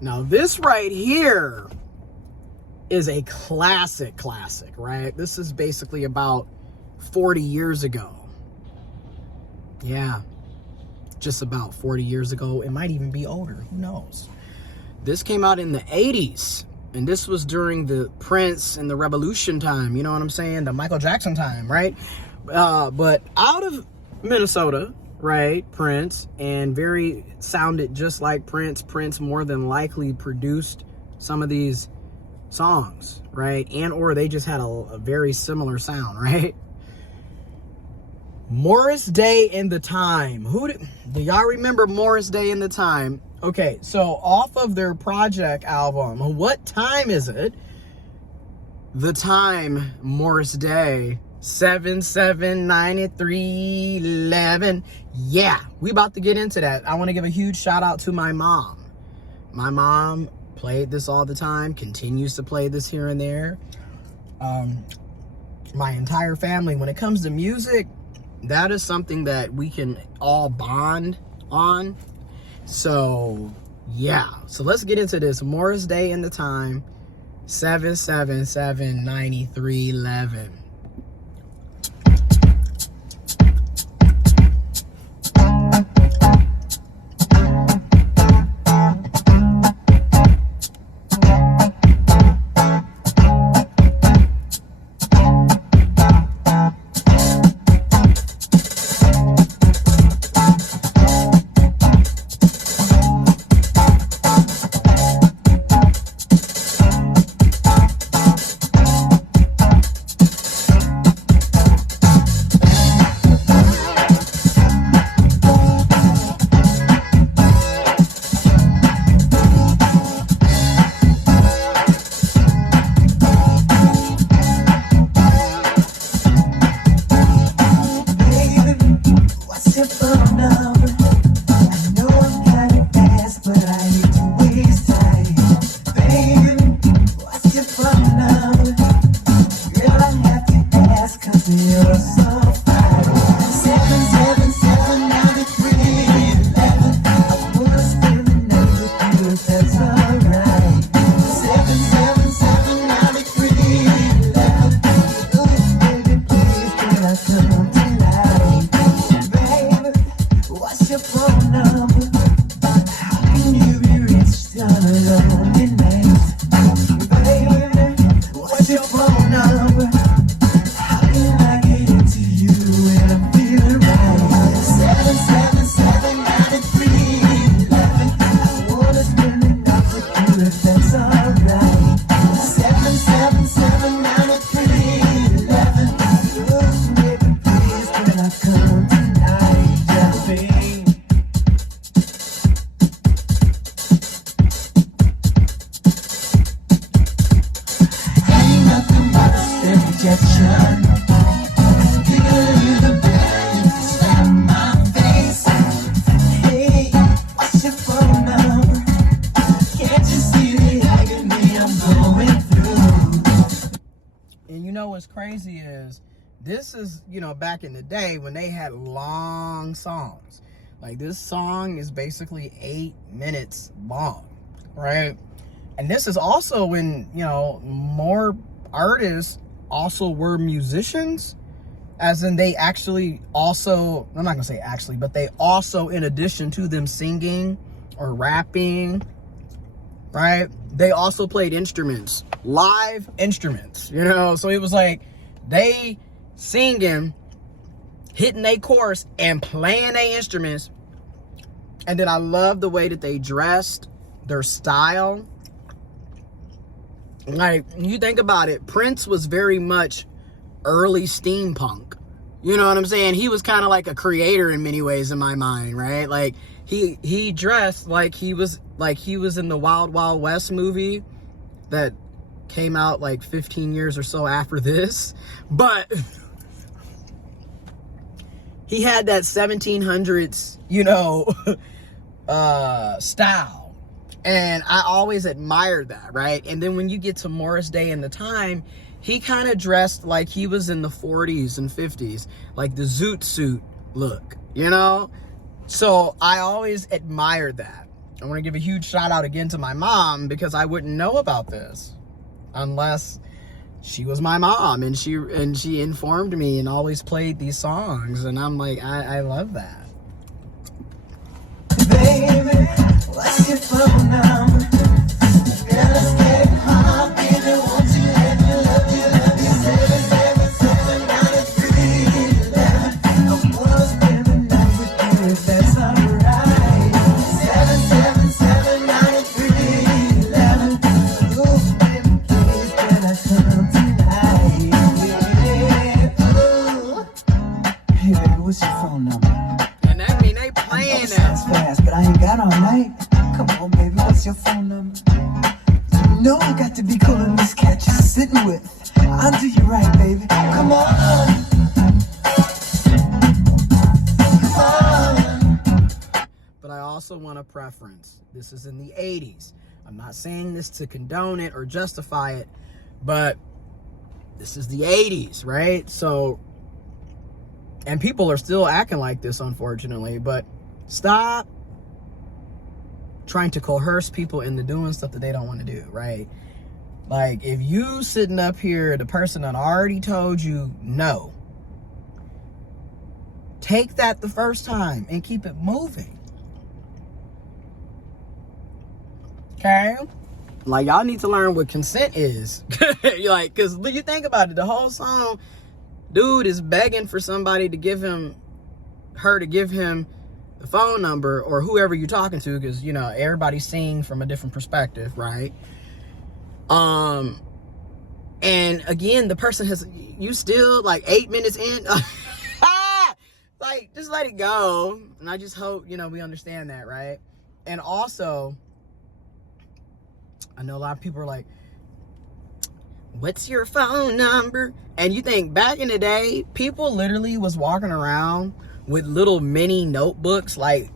Now this right here is a classic, right? This is basically about 40 years ago. Yeah, just about 40 years ago. It might even be older, who knows? This came out in the 80s, and this was during the Prince and the Revolution time, you know what I'm saying? The Michael Jackson time, right? But out of Minnesota, right, Prince, and sounded just like Prince. Prince more than likely produced some of these songs, right? And or they just had a very similar sound, right? Morris Day and the Time. Do y'all remember Morris Day and the Time? Okay, so off of their Project album, What Time Is It? The Time, Morris Day, 7/7/93/11. Yeah, we about to get into that. I want to give a huge shout out to my mom. My mom played this all the time, continues to play this here and there. My entire family, when it comes to music, that is something that we can all bond on. So yeah, so let's get into this. Morris Day and the Time, 7/7/93/11. What's crazy is this is, back in the day when they had long songs. Like this song is basically 8 minutes long, right? And this is also when, more artists also were musicians, as in they actually also, I'm not gonna say actually, but they also, in addition to them singing or rapping, right, they also played instruments, live instruments, so it was like they singing, hitting a chorus and playing their instruments. And then I love the way that they dressed, their style. Like, you think about it, Prince was very much early steampunk. You know what I'm saying? He was kind of like a creator in many ways in my mind, right? Like he dressed like he was in the Wild Wild West movie that came out like 15 years or so after this. But he had that 1700s, style. And I always admired that, right? And then when you get to Morris Day and the Time, he kind of dressed like he was in the 40s and 50s, like the zoot suit look, So I always admired that. I want to give a huge shout out again to my mom, because I wouldn't know about this unless she was my mom and she informed me and always played these songs. And I'm like, I love that. Baby, what's your phone number? Let's get hot, baby, won't you let me love you, 777-9311. I wanna spend the night with you if that's alright. 777-9311. Oh, baby, please, can I come tonight? Yeah. Oh. Hey, baby, what's your phone number? And that mean they playing Sounds that. fast, but I ain't got all night. Come on, baby, what's your phone number? You know I got to be cool in this cat you're sitting with. I'll do you right, baby. Come on. Come on. But I also want a preference. This is in the 80s. I'm not saying this to condone it or justify it, but this is the 80s, right? So, and people are still acting like this, unfortunately, but stop trying to coerce people into doing stuff that they don't want to do, right? Like, if you sitting up here, the person that already told you no, take that the first time and keep it moving. Okay? Like, y'all need to learn what consent is. Like, because you think about it, the whole song, dude is begging for somebody to give him, her to give him the phone number, or whoever you're talking to, because, you know, everybody's seeing from a different perspective, right? And again, the person has, you still like 8 minutes in, like, just let it go. And I just hope, you know, we understand that, right? And also, I know a lot of people are like, what's your phone number? And you think back in the day, people literally was walking around with little mini notebooks, like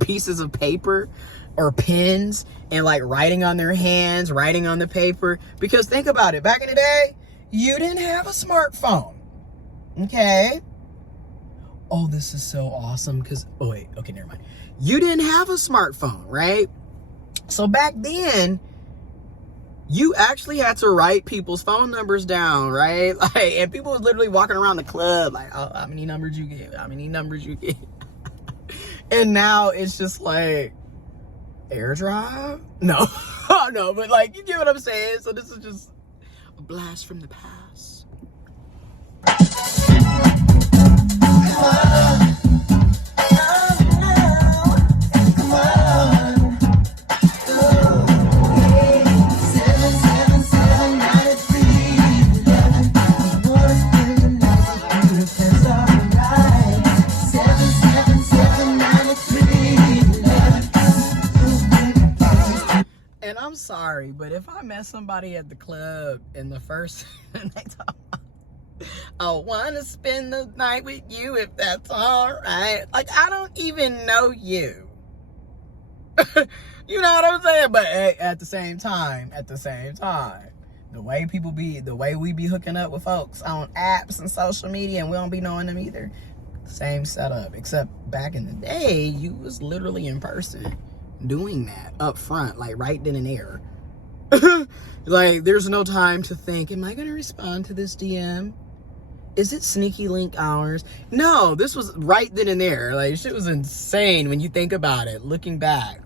pieces of paper or pens, and like writing on their hands, writing on the paper. Because think about it, back in the day, you didn't have a smartphone. Okay? Oh, this is so awesome, because, oh wait, okay, never mind. You didn't have a smartphone, right? So back then, you actually had to write people's phone numbers down, right? Like, and people was literally walking around the club like, oh, how many numbers you get? How many numbers you get? And now it's just like, AirDrive? No. No, but like, you get what I'm saying? So this is just a blast from the past. And I'm sorry, but if I met somebody at the club and the first and they talk, I want to spend the night with you if that's all right. Like, I don't even know you. You know what I'm saying? But at the same time, the way we be hooking up with folks on apps and social media, and we don't be knowing them either. Same setup, except back in the day, you was literally in person doing that up front, like right then and there. Like, there's no time to think, am I going to respond to this DM? Is it sneaky link hours? No, this was right then and there. Like, shit was insane when you think about it, looking back.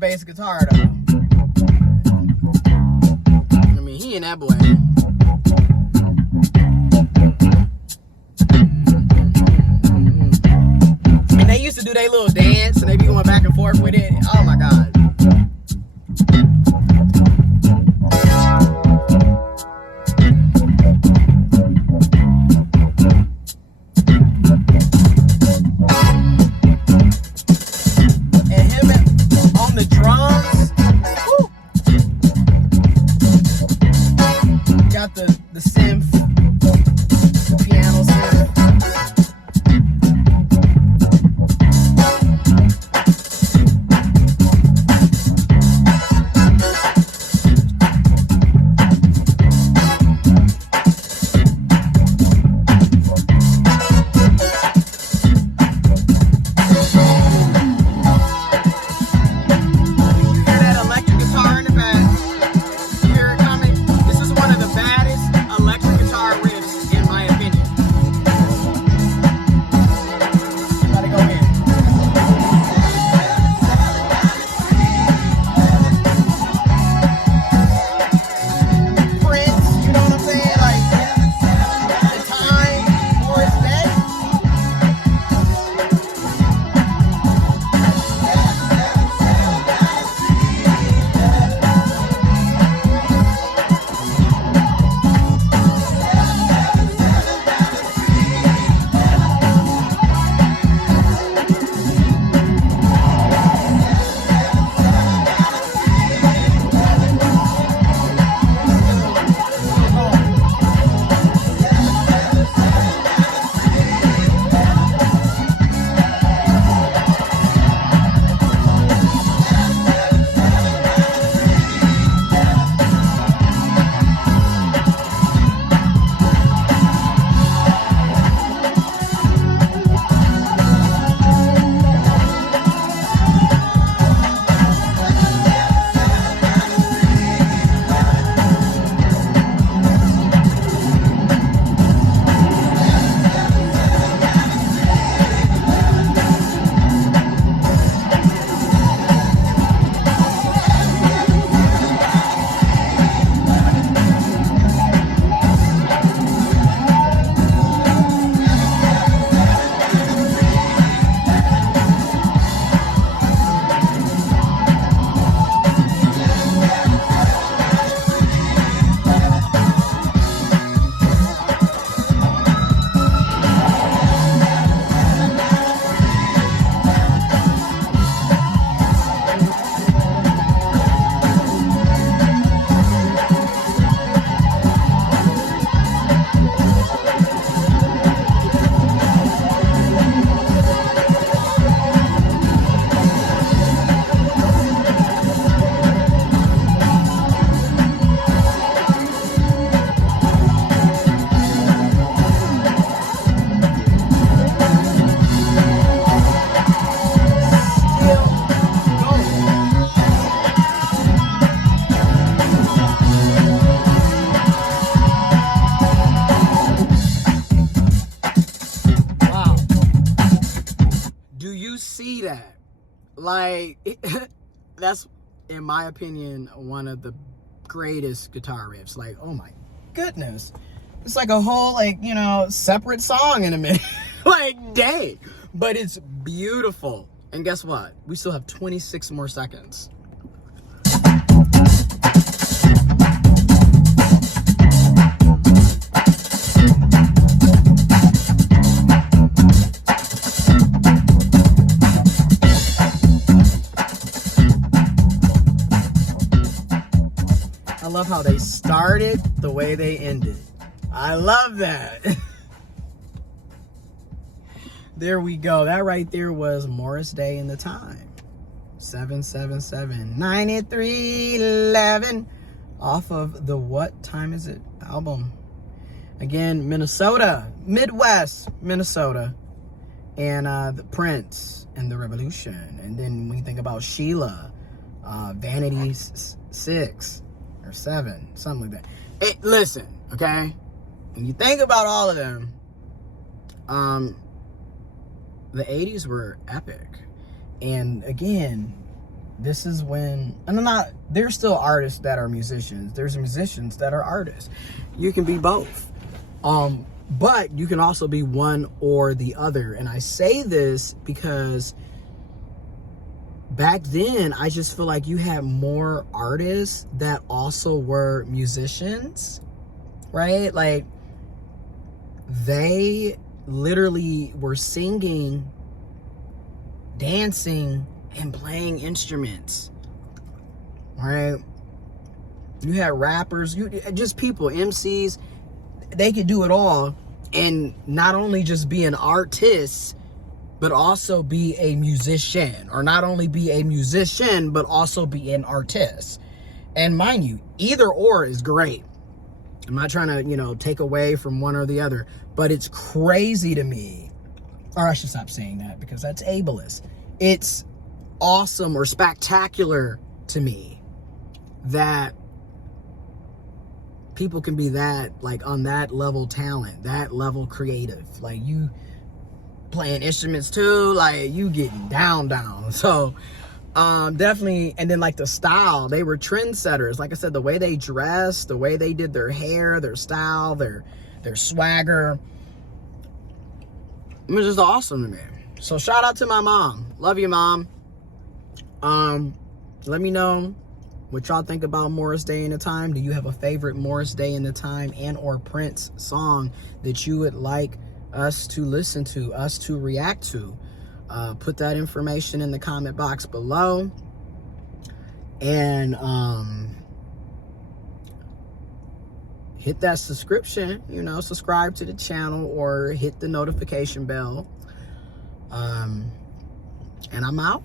Bass guitar though. I mean, he and that boy. And they used to do their little dance and they be going back and forth with it. Oh my God. synth, piano synth. See that? Like, that's, in my opinion, one of the greatest guitar riffs. Like, oh my goodness. It's like a whole, like, you know, separate song in a minute. Like, dang. But it's beautiful. And guess what? We still have 26 more seconds. I love how they started the way they ended. I love that. There we go. That right there was Morris Day and the Time. 777-9311 off of the What Time Is It album. Again, Minnesota, Midwest Minnesota, and the Prince and the Revolution. And then when you think about Sheila, Vanity 6 or 7, something like that. Listen, okay? When you think about all of them, the 80s were epic. And again, this is when, and there's still artists that are musicians. There's musicians that are artists. You can be both. But you can also be one or the other. And I say this because back then, I just feel like you had more artists that also were musicians, right? Like, they literally were singing, dancing, and playing instruments, right? You had rappers, just people, MCs, they could do it all and not only just be an artist, but also be a musician, or not only be a musician, but also be an artist. And mind you, either or is great. I'm not trying to, you know, take away from one or the other, but it's crazy to me, or I should stop saying that because that's ableist. It's awesome or spectacular to me that people can be that, like, on that level talent, that level creative. Like, you playing instruments too, like, you getting down. So definitely. And then, like, the style, they were trendsetters. Like I said, the way they dressed, the way they did their hair, their style, their swagger, it was just awesome to me. So shout out to my mom. Love you, Mom. Let me know what y'all think about Morris Day in the Time. Do you have a favorite Morris Day in the Time and or Prince song that you would like us to listen to, us to react to? Put that information in the comment box below. And hit that subscription, you know, subscribe to the channel or hit the notification bell. And I'm out.